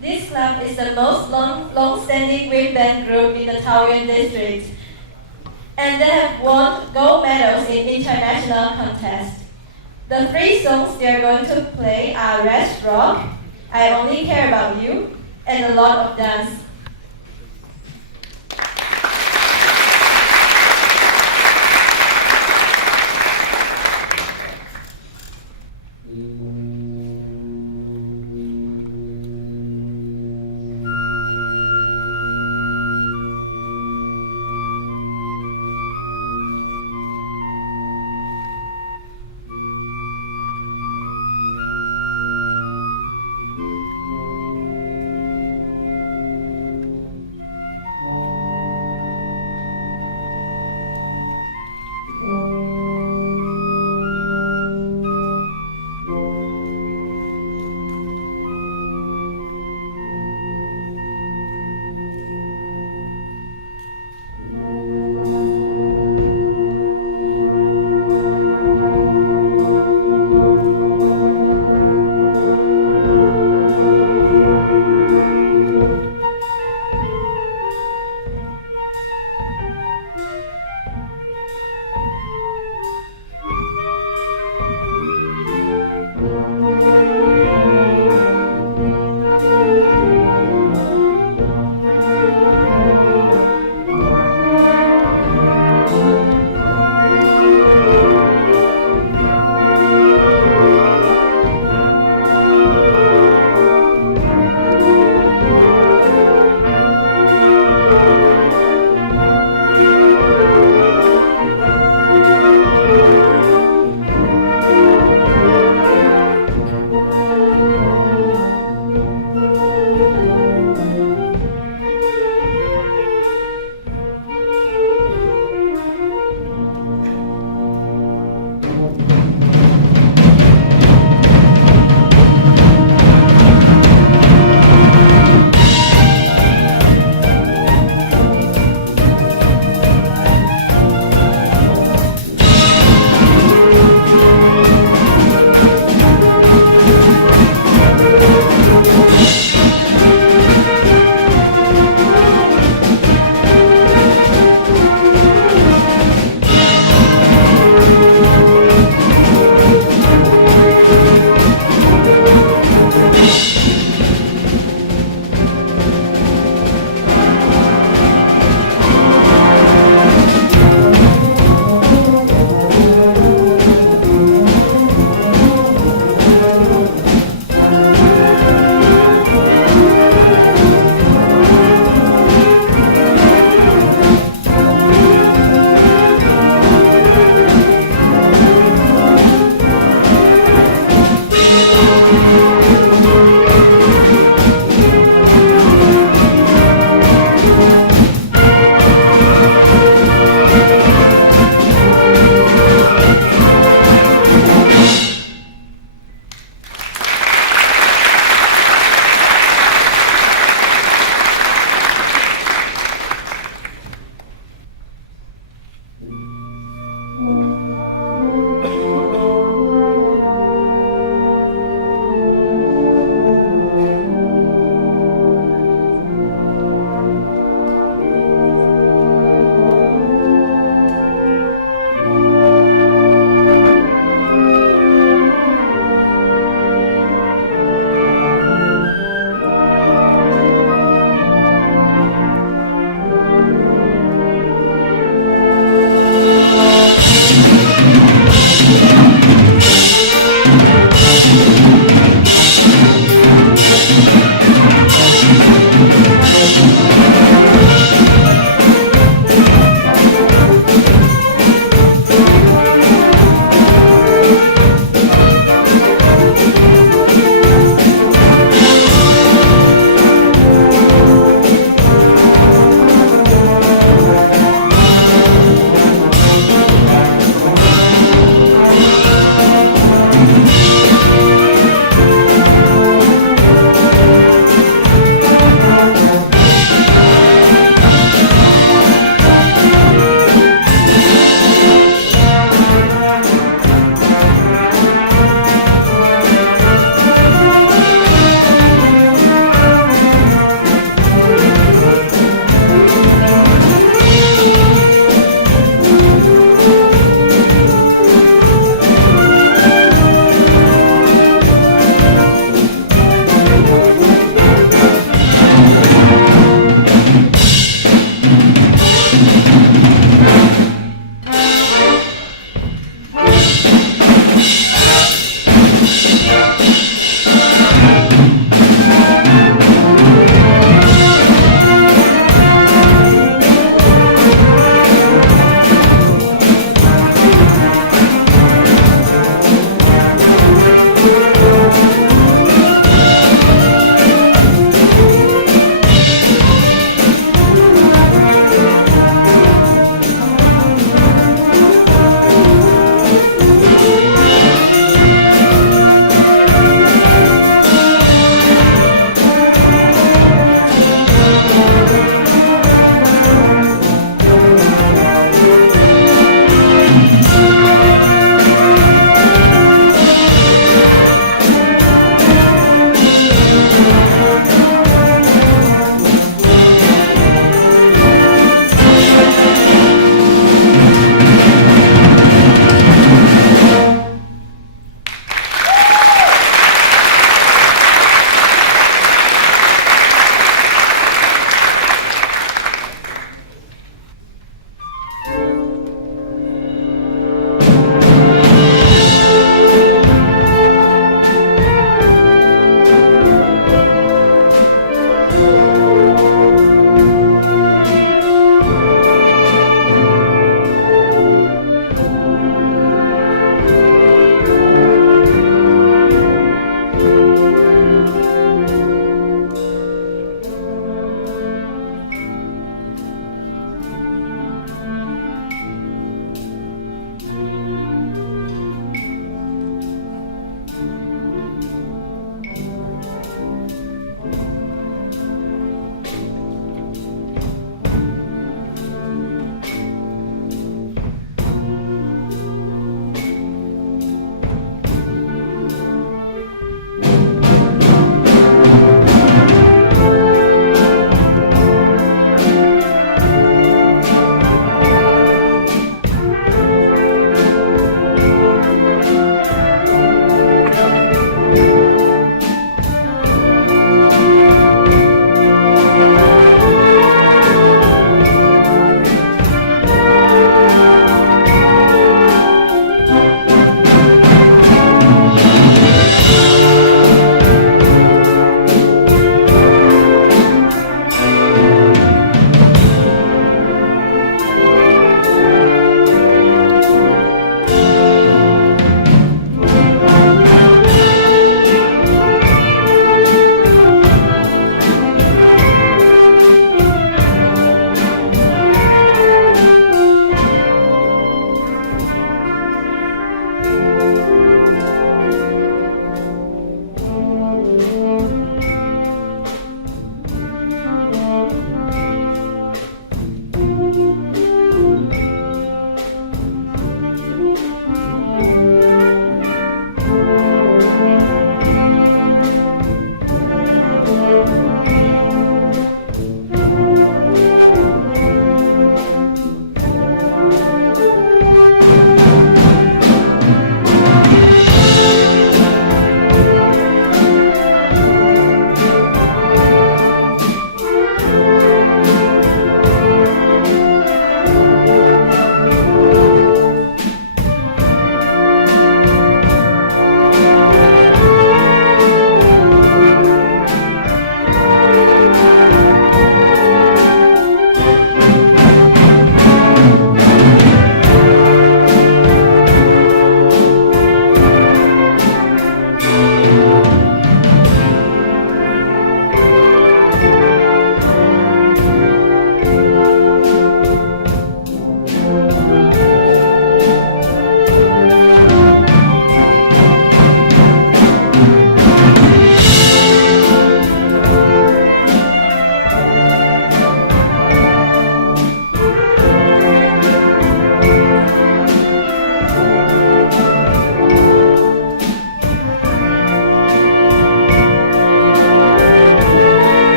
This club is the most long-standing wind band group in the Taoyuan district, and they have won gold medals in international contests. The 3 songs they are going to play are Rest Rock, I Only Care About You, and A Lot of Dance.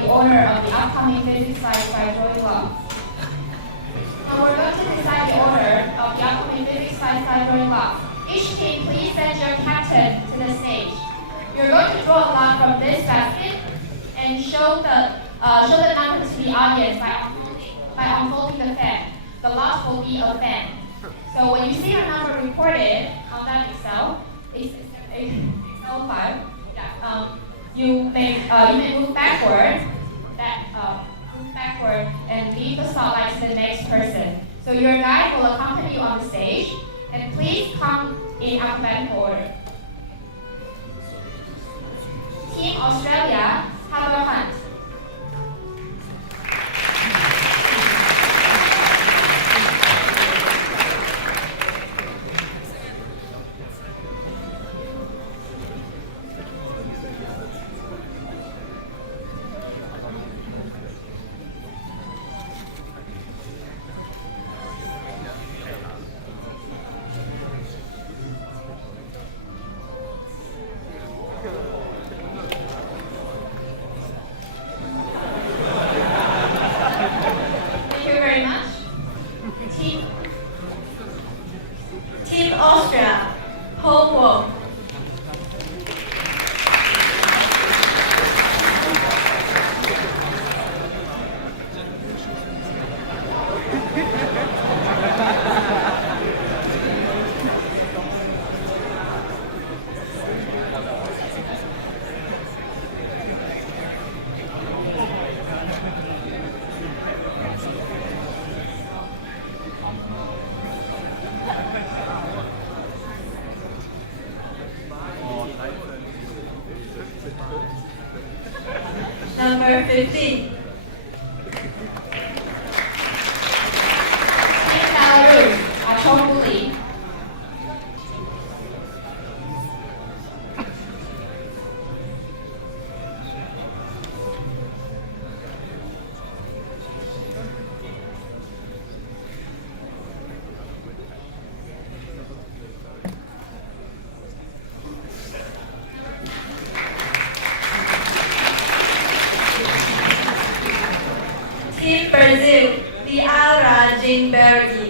decide the order of the upcoming physics slides by drawing lots. Now we're going to decide the order of the upcoming physics slides by drawing lots. Each team, please send your captain to the stage. You're going to draw a lot from this basket and show the number to the audience by unfolding the fan. The lot will be a fan. So when you see your number recorded on that Excel file, you may move backward, and leave the spotlight to the next person. So your guide will accompany you on the stage, and please come in alphabetical order. Team Australia, have your hunt. Team Austria, home walk. Number 15. Team Belarus, Achobuli. Team Brazil, Liara Jinbergi.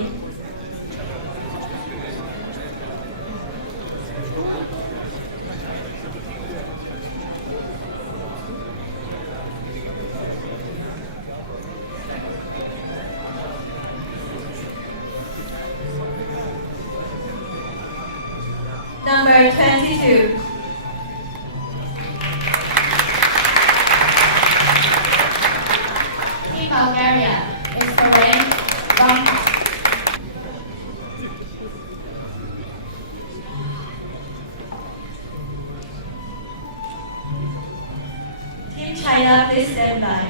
Number 22. Team Bulgaria, is Korean, Bangkok. Team China, please stand by.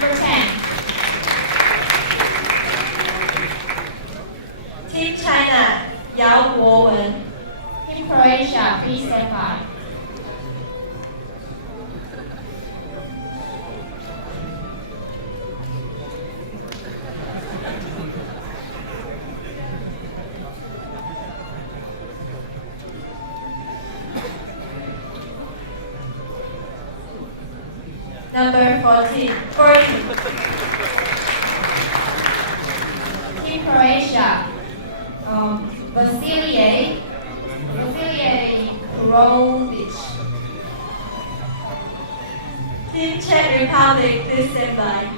Number 10, Team China, Yao Guowen. Team Croatia, please stand by. Number 14. Team Croatia, Vasilije Kurovic. Team Czech Republic, please stand by.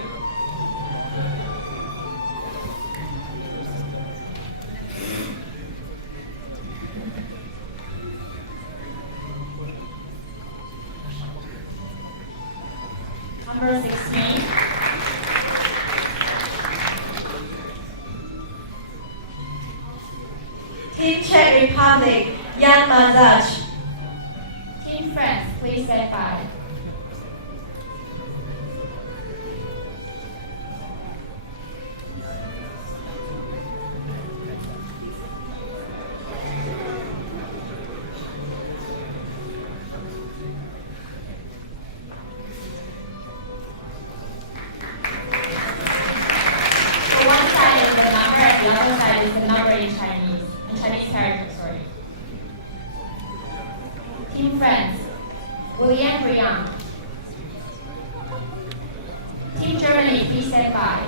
Number 16, Team Czech Republic, Jan Mazach. Team France, please stand by. For one side is the number the other side is the number in Chinese characters, sorry. Team France, William Briand. Team Germany, please stand by.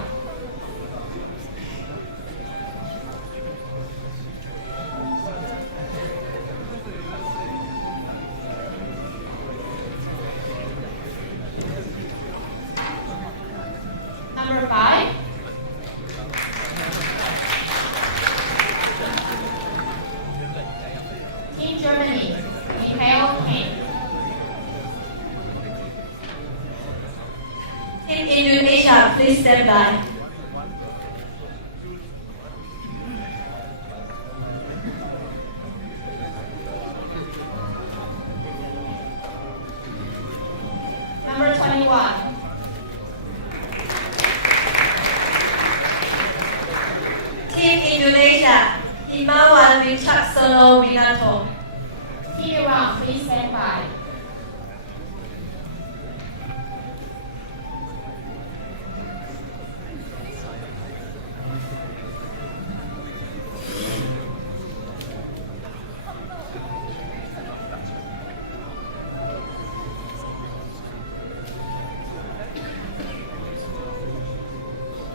Number 5. Team Germany, Michael Kane. Team Indonesia, please stand by. Number 21. Team Indonesia, Himawan Wicaksono Winato. Team Iran, please stand by.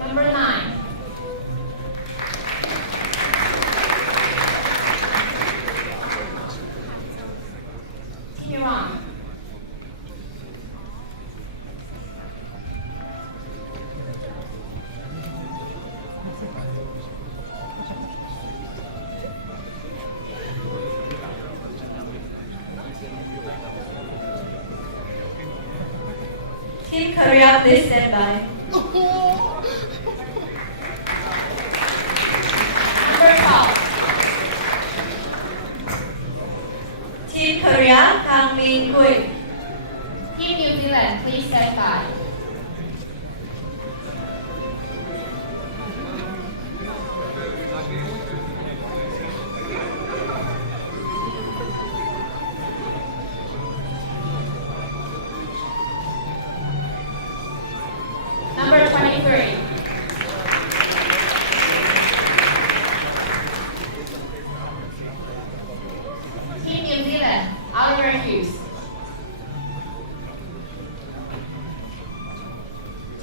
Number 9. Team Iran. Team Korea, please stand by. Number 12. Team Korea, Kang Min Hui. Team New Zealand, please stand by. Number 23. Team New Zealand, Oliver Hughes.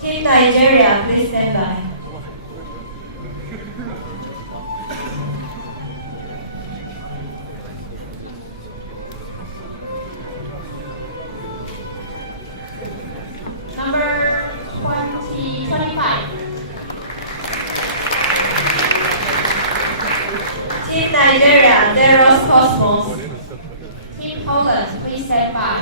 Team Nigeria, please stand by. Number 25. Team Nigeria, Deros Cosmos. Team Poland, please stand by.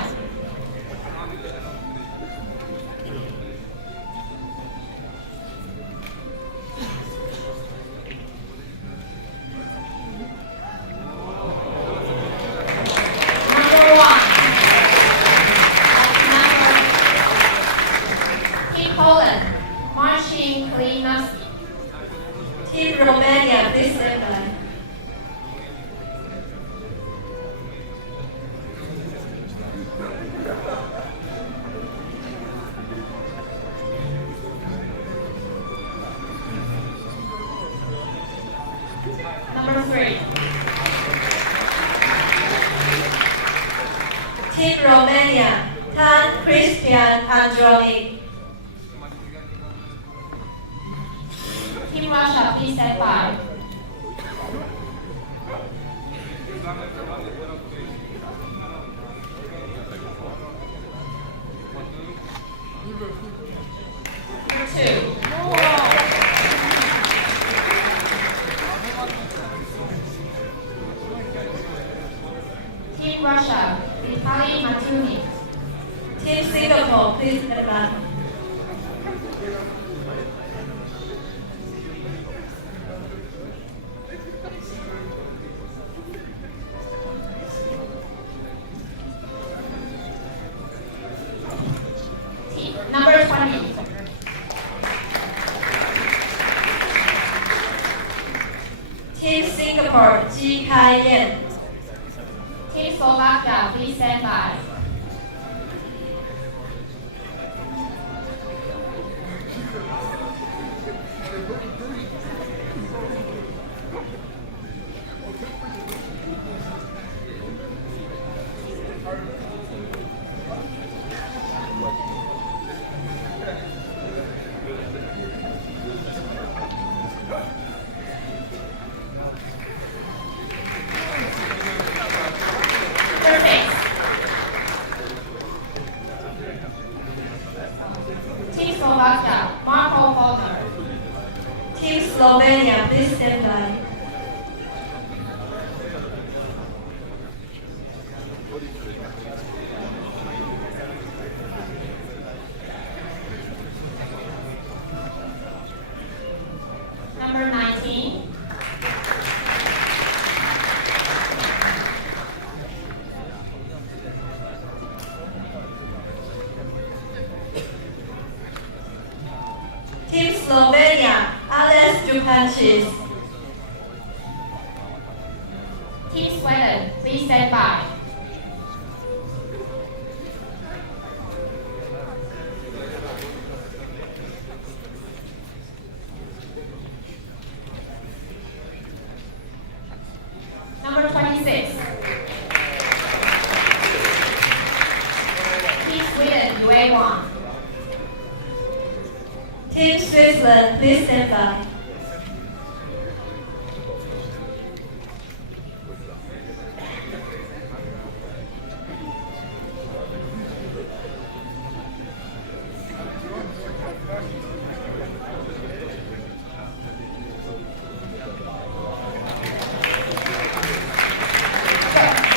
Number 1. Team Poland, Marcin Kalinowski. Team Romania, please stand by. Number 3. Team Romania, Tan Christian Andronic. Team Russia, please stand by. Number 2. Team Russia, Vitaly Matunin. Team Singapore, please stand by. Number 20. Team Singapore, Ji Kai Yan. Team Slovakia, please stand by. Slovenia, please stand by. Number 19. Team Slovenia, Alex Jupancic. Team Sweden, please stand by. Number 26. Team Sweden, Yuan. Team Switzerland, please stand by.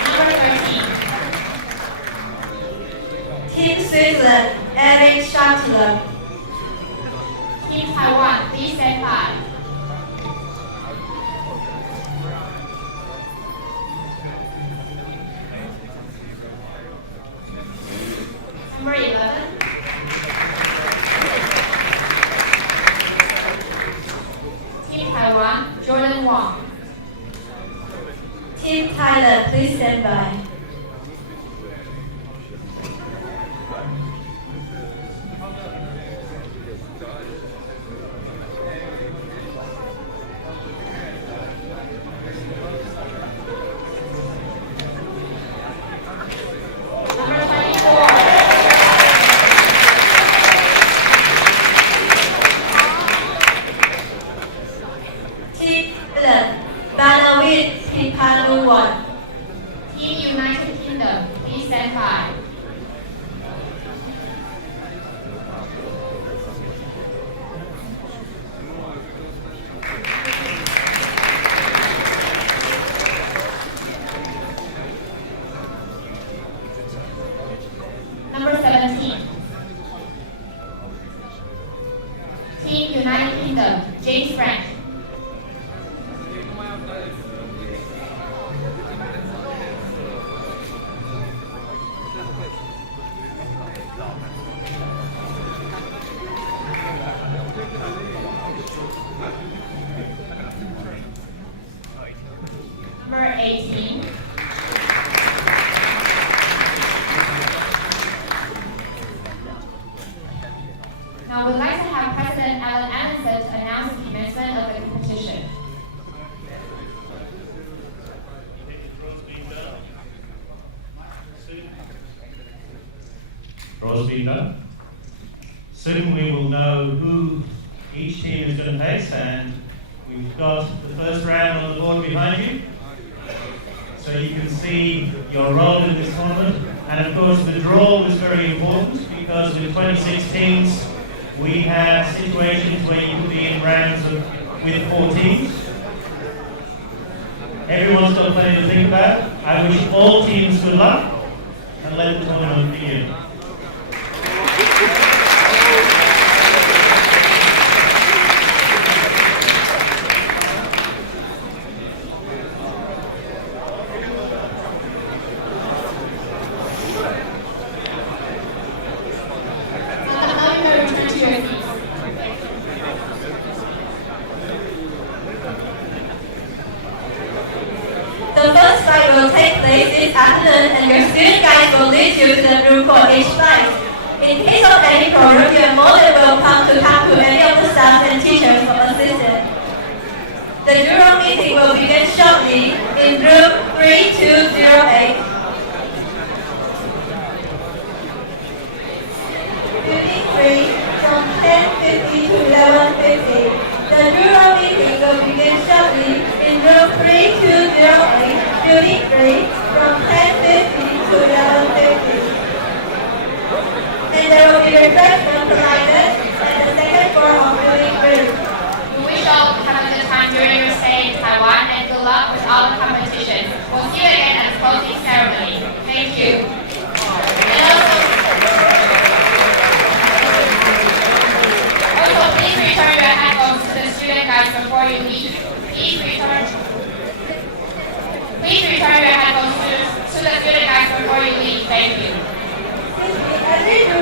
Number 13. Team Switzerland, Eric Schattler. Team Taiwan, please stand by. Number 11. Team Taiwan, Jordan Wang. Team Thailand, please stand by. Number 24. Team Finland, Banawit Pipanuwan. Team United Kingdom, please stand by. Number 17. Team United Kingdom, James Frank. Number 18. Now we'd like to have President Alan Anderson to announce the commencement of the competition. Draws being done. Soon we will know who each team is going to face, and we've got the first round on the board behind you. So you can see your role in this tournament. And of course the draw was very important because with 26 teams, we have situations where you could be in rounds with 4 teams. Everyone's got plenty to think about. I wish all teams good luck and let the tournament begin. Now you may return to your seats. The first flight will take place this afternoon, and your student guide will lead you to the room for each flight. In case of any problem, you are more than welcome to talk to any of the staff and teachers for assistance. The Jurong meeting will begin shortly in room 3208. Building 3 from 10:50 to 11:50. The Jurong meeting will begin shortly in room 3208, Building 3 from 10:50 to 11:50. And there will be refreshment provided at the second floor of Building 3. We wish all to have luck with all the competitions. We'll see you again at the closing ceremony. Thank you. Also, please return your headphones to the student guides before you leave. Please return your headphones to the student guides before you leave. Thank you. As usual,